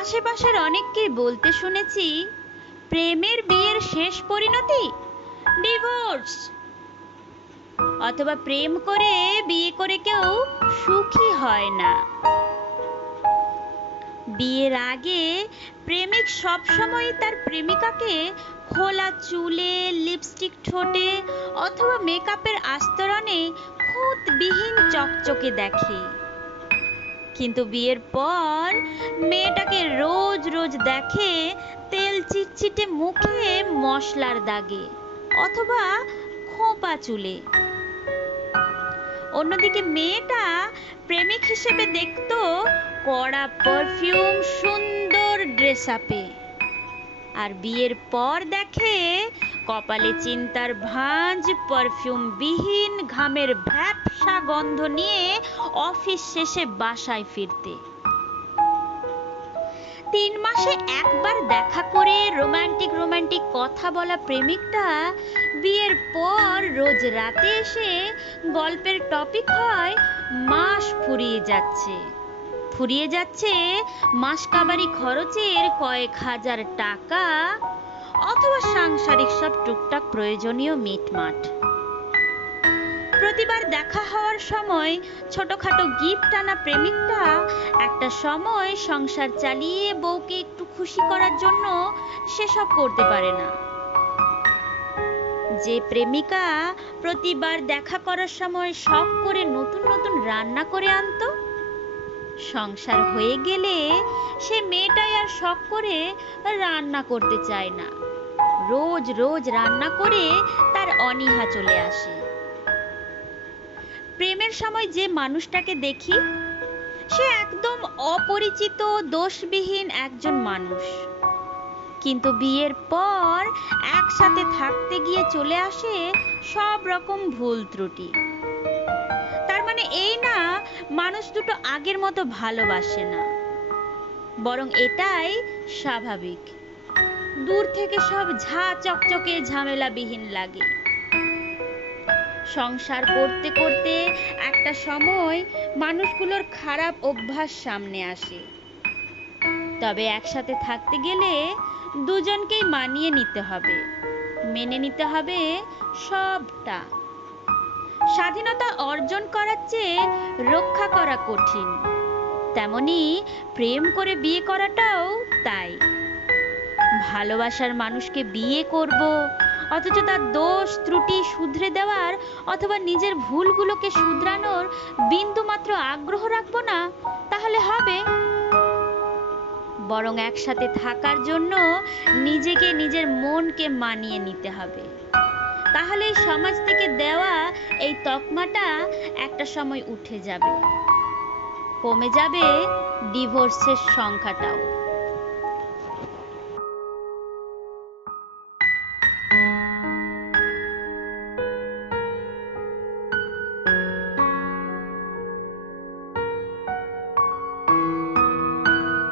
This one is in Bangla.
আশেপাশের অনেককেই বলতে শুনেছি, প্রেমের বিয়ের শেষ পরিণতি ডিভোর্স, অথবা প্রেম করে বিয়ে করে কেউ সুখী হয় না। বিয়ের আগে প্রেমিক সবসময় তার প্রেমিকাকে খোলা চুলে, লিপস্টিক ঠোঁটে অথবা মেকআপের আস্তরণে খুঁতবিহীন চকচকে দেখে, কিন্তু বিয়ের পর মেয়েটাকে রোজ রোজ দেখে তেল চিটচিটে মুখে, মশলার দাগে অথবা খোঁপা চুলে। অন্যদিকে মেয়েটা প্রেমিক হিসেবে দেখতো কড়া পারফিউম, সুন্দর ড্রেস আপে, আর বিয়ের পর দেখে কপালে চিন্তার ভাঁজ, পারফিউম বিহীন, ঘামের ভ্যাপসা গন্ধ নিয়ে অফিস শেষে বাসায় ফিরতে। 3 মাসে একবার দেখা করে রোমান্টিক রোমান্টিক কথা বলা প্রেমিকটা বিয়ের পর রোজ রাতে এসে গল্পের টপিক হয় মাস ফুরিয়ে যাচ্ছে মাসকাবারি খরচের কয়েক হাজার টাকা অথবা সাংসারিক সব টুকটাক প্রয়োজনীয় মিটমাট। প্রতিবার দেখা হওয়ার সময় ছোটখাটো গিফট আনা প্রেমিকটা একটা সময় সংসার চালিয়ে বউকে একটু খুশি করার জন্য সেসব করতে পারে না। যে প্রেমিকা প্রতিবার দেখা করার সময় শখ করে নতুন নতুন রান্না করে আনতো, সংসার হয়ে গেলে সে মেয়েটাই আর শখ করে রান্না করতে চায় না। রোজ রোজ রান্না করে তার অনীহা চলে আসে। প্রেমের সময় যে মানুষটাকে দেখি, সে একদম অপরিচিত, দোষবিহীন একজন মানুষ, কিন্তু বিয়ের পর একসাথে থাকতে গিয়ে চলে আসে সব রকম ভুল ত্রুটি। তার মানে এই না মানুষ দুটো আগের মতো ভালোবাসে না, বরং এটাই স্বাভাবিক। দূর থেকে সব ঝা চকচকে, ঝামেলাবিহীন লাগে। সংসার করতে করতে একটা সময় মানুষগুলোর খারাপ অভ্যাস সামনে আসে, তবে একসাথে থাকতে গেলে দুজনকেই মানিয়ে নিতে হবে, মেনে নিতে হবে সবটা। স্বাধীনতা অর্জন করার চেয়ে রক্ষা করা কঠিন, তেমনি প্রেম করে বিয়ে করাটাও তাই। ভালোবাসার মানুষকে বিয়ে করব, অথচ তার দোষ ত্রুটি শুধরে দেওয়ার অথবা নিজের ভুলগুলোকে শুধরানোর বিন্দুমাত্র আগ্রহ রাখবো না, তাহলে হবে? বরং একসাথে থাকার জন্য নিজেকে, নিজের মনকে মানিয়ে নিতে হবে। তাহলে সমাজ থেকে দেওয়া এই তকমাটা একটা সময় উঠে যাবে, কমে যাবে ডিভোর্সের সংখ্যাটাও।